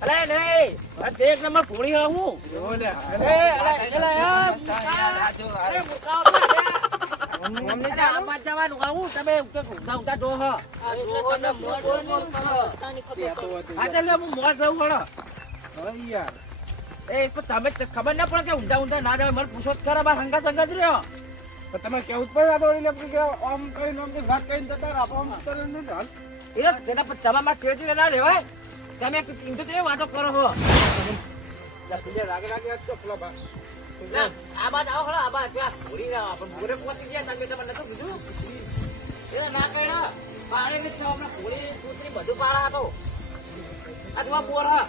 અરે નહીં આ એક નંબર ઘોડી હા હું અરે અરે તો અરે. અરે જવાનું આવું તમે ઊંચા ઊંચા જો હો હા ચાલ હું મોર જવું યાર એ તમે ખબર ના પડે કે ઊંધા ઊંધા ના જવાય મને પૂછો જ ખરા બાર હંગા સંગા જ રહ્યો તમે કેવું જ પડે આ દોડી લે કે આમ કરીને આમ કે કરીને જતા રાખો આમ કરીને હાલ એ તેના પર તમારા માં ના લેવાય તમે એમ તો વાતો કરો હો. આ બાદ આવો ખરા આ બાદ ત્યાં ઘોડી રહ્યા પણ ઘોડે પહોંચી ગયા તમે તમને નતું કીધું? એ ના કહેણા પાણી છાવ હમણાં ઘોડી કૂતરી બધું પાળા હતો આ બોર હા.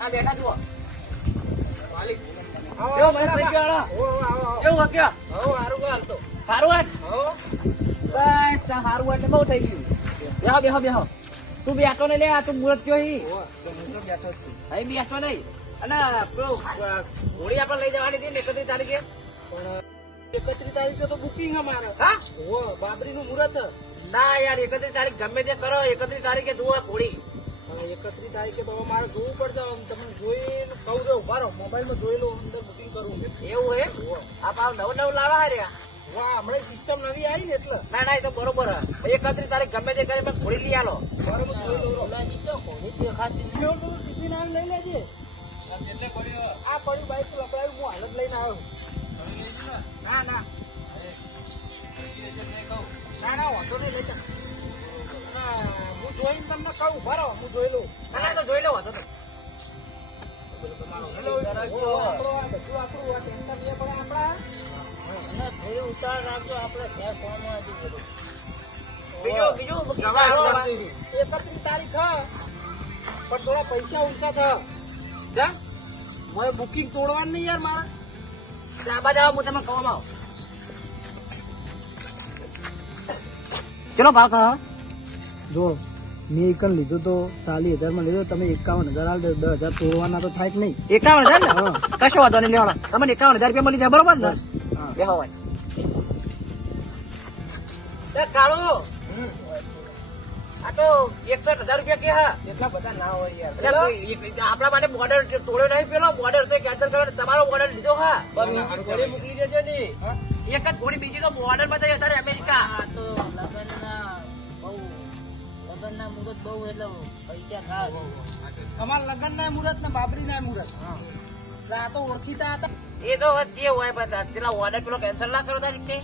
આ બેઠા જુઓ. માલિક. કેવો મને થઈ ગયો કેવું હક્યો આવો હારું ગાલ તો. સારું વાત? આવો. બસ ત્યાં સારું એટલે બહુ થઈ ગયું. બેહો બેહો બેહો. તું બેઠો ને લે આ તું મુરત કયો હી. બેઠો છું. અહીં બેસતો નહીં. અને હોળી આપણે લઈ જવાની હતી એકત્રીસ તારીખે. પણ એકત્રીસ તારીખે તો બુકિંગ અમારે. હા? ઓ બાબરી નું મુહૂર્ત ના યાર એકત્રીસ તારીખ ગમે તે કરો એકત્રીસ તારીખે જુઓ હવે એકત્રીસ તારીખે તો મારે જોવું પડશે તમે જોઈને કહું છો. ઊભા રહો મોબાઈલમાં જોઈ લો અંદર બુકિંગ કરવું એવું હે? આ પાવ નવ નવું લાવા રહ્યા હમણાં સિસ્ટમ નવી આવી ને એટલે. ના ના એ તો બરોબર એકત્રીસ તારીખ ગમે તે કરી મેં લઈ આલો. બરોબર જોઈ લો. ટિફિન આવીને લઈ લેજે. આ પડ્યું બાઈક લપડાયું હું હાલત લઈને આવ્યો ના ના. ના ના વાંધો નહીં લઈ હું જોઈને તમને કહું ઊભા રહો હું જોઈ લઉં. ના તો જોઈ લો વાંધો નહીં. હેલો, બધું આપણું આ ટેન્શન આપણા બુકિંગ તોડવાનું નહીં યાર મારા. આ બાજુ આવો હું તમને કહું આવો. ચલો ભાવ કહો જો મેં એકન લીધો તો ચાલીસ હજારમાં લીધો તમે એકાવન હજાર આલ દસ હજાર તોડવાના તો થાય જ નહીં? એકાવન હજાર ને? કશો વાંધો નહીં લેવાનો. તમને એકાવન હજાર રૂપિયા મળી જાય બરોબર ને. બેહો ભાઈ કાળુ! આ તો એકસઠ હજાર રૂપિયા કે હા. એટલા બધા ના હોય એટલે આપણા માટે બોર્ડર તોડ્યો નહીં પેલો બોર્ડર તો કેન્સલ કર્યો ને તમારો બોર્ડર લીધો હા. ઘોડી મોકલી દેજો ને. એક જ ઘોડી બીજી તો બોર્ડરમાં જઈ અત્યારે અમેરિકા અમારા લગ્ન ના મુહૂર્ત ને બાબરી ના મુહૂર્ત. એટલે આ તો ઓળખીતા હતા. એ તો જે હોય પણ પેલા ઓર્ડર પેલો કેન્સલ ના કરો તારી રીતે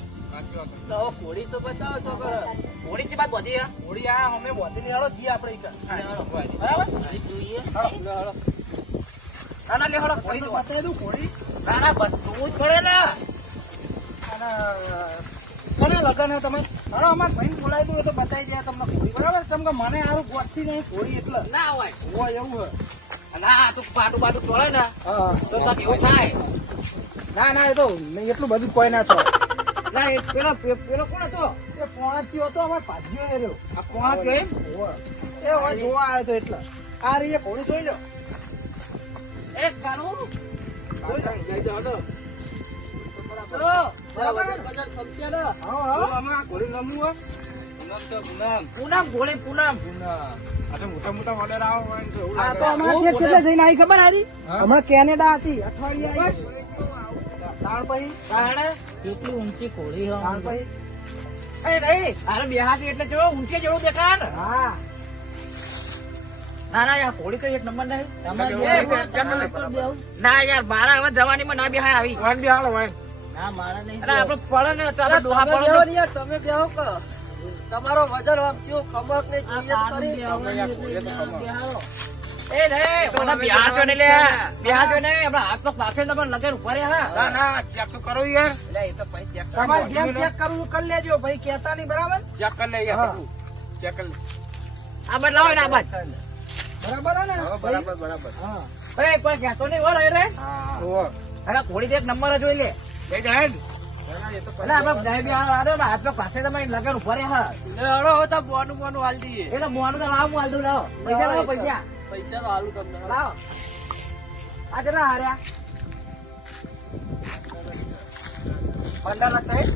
તો ઘોડી તો બતાવો છો ઘોડી થી બાદ વધી હા? ઘોડી આ અમે બોધી હાલો જઈએ આપણે બરાબર. ના ના લે હળો તો બતાવી દઉં ઘોડી ના ના બધું જ પડે ને. અને કોને લગન હે તમે. હા અમાર ભાઈ બોલાવી દઉં એ તો બતાવી દે તમને ઘોડી બરાબર? કેમ કે મને આવું ગોઠતી નહીં ઘોડી એટલે. ના હોય. હોય એવું હોય ના તું પાટું બાટું ચોળે ને. તો એવું થાય? ના ના એ તો એટલું બધું કોઈ ના છો ના એ પેલો પેલો કોણ હતો? એ પોણાથી હતો અમાર ભાગ્યો એ રહ્યો. આ કોણ હતો એમ એ હોય જોવા આવ્યો તો એટલે. આ રહી એ ઘોડી જોઈ લો. એક કાનું જઈ જાવ તો. ચલો બરાબર? બજાર ખમશે ને હા, હા. ઘોડી રમવું હોય? ઘોડી પૂનમ. આ તો અમારે જઈને આવી ખબર હારી? હમણાં કેનેડા હતી અઠવાડિયે આવી. તાણ પછી તાણે? કેટલી ઊંચી ઘોડી હો. તાણ પછી એ નહીં અરે બેહાતી એટલે જો ઊંચે જેવું દેખાય ને. હા. ના ના યાર ઘોડી તો એક નંબર નહીં. તમારે એ, બેહવું એ, કેમ નહીં? તો બેહવું. ના યાર મારા હવે જવાનીમાં ના બેહાય આવી. ના મારા નહીં. અને આપણે પડે ને તો આપણે ડોહા તમે પડે બેહો તો ને યાર, તમે બેહો કે. તમારો વજન આપજો કમક ને જીવન કરી. એ નહીં મને બેહાડજો ને લે બેહાડજો ને આપણે હાથ તો તમને લગન હા એટલે એ તો પછી check કરો. તમારે જેમ ચેક કરવું કરી લેજો ભાઈ કેતા નહીં બરાબર? હા. આ બાજુ લાવો ને આ બાજુ. બરાબર હે ને? ભાઈ? હા. એ કોઈ કહેતો નહીં હો રે. રે હોવે. થોડી એક નંબર જ જોઈ લે. જાય પાસે લગન ઉપર હા લે, હળો, હવે તો બોનું બોનું હાલ દઈએ. એ તો મોનું તો લાવો હાલ દઉં લાવો. પૈસા લાવો પૈસા. પૈસા તો હાલું તમને લાવો. આ કેટલા હાર્યા? પંદર લાખ થાય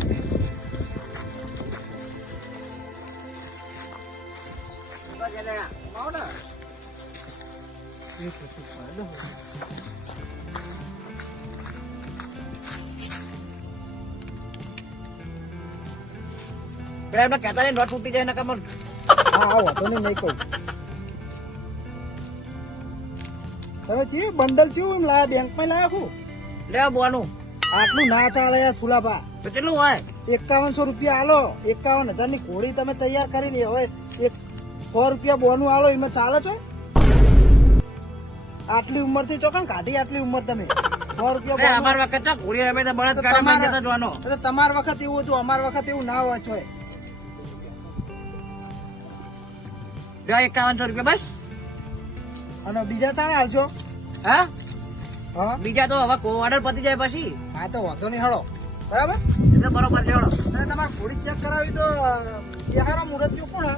બસ એટલે આ. લાવો ને. પેલા એમને કહેતા નહીં, નોટ તૂટી જાય નકર કમર હા હા વાંધો નહીં નહીં કહું. તમે ચી બંડલ ચેવું એમ લાયા બેંકમાં લાયા છું લે બોનું આટલું ના ચાલે યાર ફુલાબા કેટલું હોય? એકાવનસો રૂપિયા આલો. એકાવન હજારની ઘોડી તમે તૈયાર કરી હવે એક સો રૂપિયા બોનું આલો એમાં ચાલે છે? આટલી ઉંમરથી ચોકન કાઢી આટલી ઉંમર તમે. સો રૂપિયા લે. અમાર વખત તો ઘોડી અમે તો બળદ ગાડામાં જતા જવાનો. તમાર વખત એવું હતું અમાર વખત એવું ના હોય છે લે, એકાવનસો રૂપિયા બસ. અને બીજા તાણે હાલશો હા? હા? બીજા તો હવે ઓર્ડર પતી જાય પછી. હા તો વાંધો નહીં હળો બરાબર? એટલે બરોબર લેવડો અને તમારે ઘોડી ચેક કરાવી તો બિહારો મુહૂર્ત જો કોણ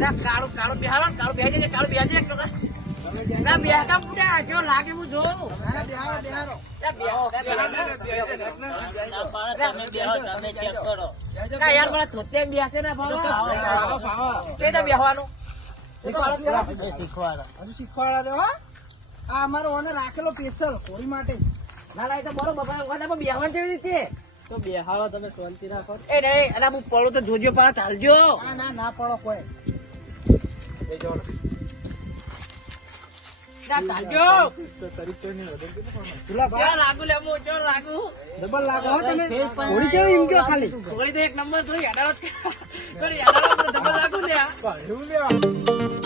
ના કાળું કાળું બિહારો કાળું બેહી જાય કાળું બેહી જાય છોકરા. કામ પૂરા, જો લાગે હું જોઉં. બિહારો બિહારો. ના, યાર મને ધોતે બેસે ને ભાવા. તે તો બેહવાનું. શીખવાડા. આ અમારો ઓને રાખેલો સ્પેશિયલ ઘોડી માટે. ના, ના, એ તો બરોબર, પણ મને કેવી રીતે? તો બેહાડો તમે શાંતિ રાખો. એ નહીં, અલા, હું પડું તો જોજો પા ચાલજો. ના ના ના પડો કોઈ. ચાલજો. પેલા ભાઈ ક્યાં લાગુ લે હું લાગુ. ડબલ લાગો. તમે ઘોડી કેવી એમ ખાલી? થોડી તો એક નંબર થોડી અડાવત થોડી અડાવત ડબલ લાગુ લે કળ્યું લ્યો.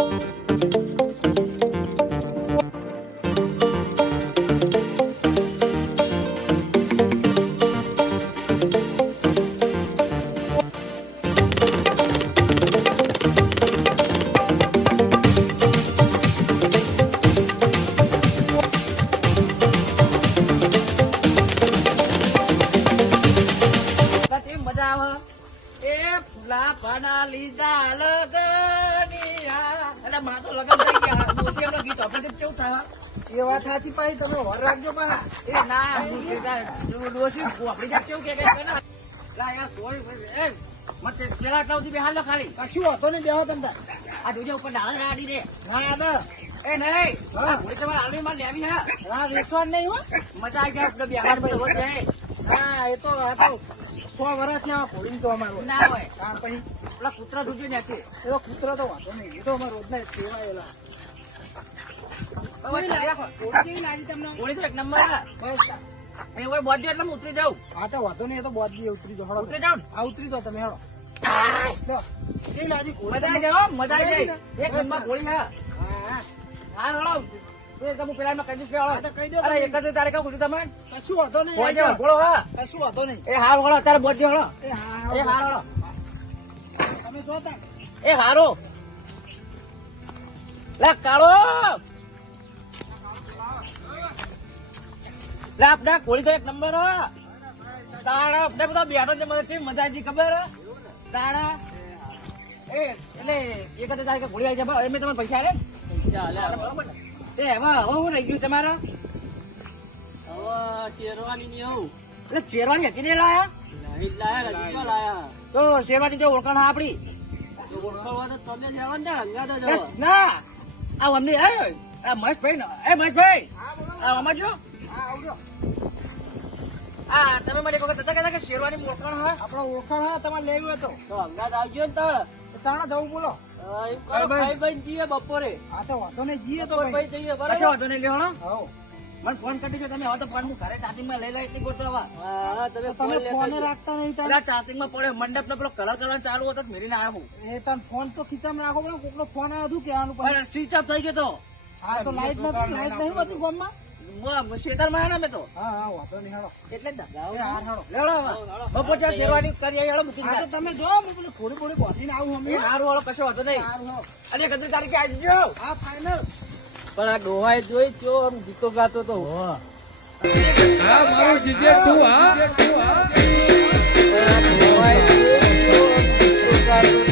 એ વાત સાચી પાછી તમે વર રાખજો પા એ ના ડોસી આપણી જાત કેવું કે પેલા કાઉથી બેહાર લો ખાલી કશું હતો ને બેહો તમે. આ જોજે ઉપર ડાળા ના આદા એ નહીં તમારે આલવી માં લેવી હા. હા નહીં હો. મજા આવી જાય બિહાર જાય હા એ તો સો વર્ષ થયા ઘોડી તો અમારો. ના હોય. હા પછી? પેલા કૂતરા જોજો ને એ તો કૂતરો તો વાંધો નહીં. એ તો અમારે સેવાયેલા. ઘોડી તો એક નંબર હા એટલે હું ઉતરી જાઉં. હા તો વાંધો નહીં એ તો બોધ દી ઉતરી જાઓ ઉતરી જાઉં આ ઉતરી દો તમે હેડો કેવી લાગી? મજા આવી? જાય મજા આવી જાય. એક નંબર ઘોડી હા. હા હા. હા હળો એ તમે પેલા કહી દઈશ. હા, અરે તમે. એકત્રીસ તારીખે ખુશી તમે કશું વાંધો નહીં હોય આવજો. જાઓ, બોલો હા. કશું વાંધો નહીં. એ હાર હળો અત્યારે બોજો હળો એ હા એ હા, હાર હળો તમે જોતા. એ હારો. લે કાળો. લે આપડા કોળી તો એક નંબર હો. તાણા આપણે બધા બેઠો છે મને કેવી મજા આવી ખબર તારા. એ એટલે એક જ તારીખે ગોળી આવી જાય એમ તમને પૈસા આલે બરાબર ને? એ હવે હવે શું રહી ગયું તમારે? એટલે શેરવાની હતી ને લાયા? તો શેરવાની જો ઓળખાણ આપડી. તમે ને આ અમને એ આ મહેશભાઈ એ મહેશભાઈ આ આમાં જો. આ તમે મને કહો વખત હતા કહેતા કે શેરવાની ઓળખાણ હા? આપણો ઓળખાણ હા તમારે લેવું હતો તો. અંગાજ આવજો ને તાળ તો જવું બોલો. બપોરે. હા તો વાંધો નહીં જઈએ તો વાંધો નહીં લેવાનો. મને ફોન કરી તમે હવે તો ફોન હું ઘરે ચાર્જિંગમાં લઈ લઈ એટલી ગોઠવવા તમે ફોન તમે. રાખતા નહીં તારે? ચાર્જિંગમાં પડે મંડપ નો પેલો કલર કરવાનું ચાલુ હતો તો મેરીને આવ્યો હું. એ તને ફોન તો ખીચામાં રાખો પડે કોકનો ફોન આવ્યો હતું કેવાનું સ્વિચ ઓફ થઈ ગયો તો. હા તો લાઈટ નથી લાઈટ નહીં હોતી ગામમાં મ- શેતાળમાં આવ્યા ને અમે તો. હા હા વાંધો નહીં હેડો એટલે ને. એ હાર હેડો લેવડો હવે. બપોર ત્યાં શેરવાની કરી હેડો મૂકી તો તમે જો હું પેલી થોડી થોડી બોધીને આવું અમે. વાળો કશો વાંધો નહીં. અને એકત્રીસ તારીખે આવી જજો. હા પણ આ ડોહાએ જોઈ ચો આમ ગીતો ગાતો તો. હા ગીતો ગાતો તો.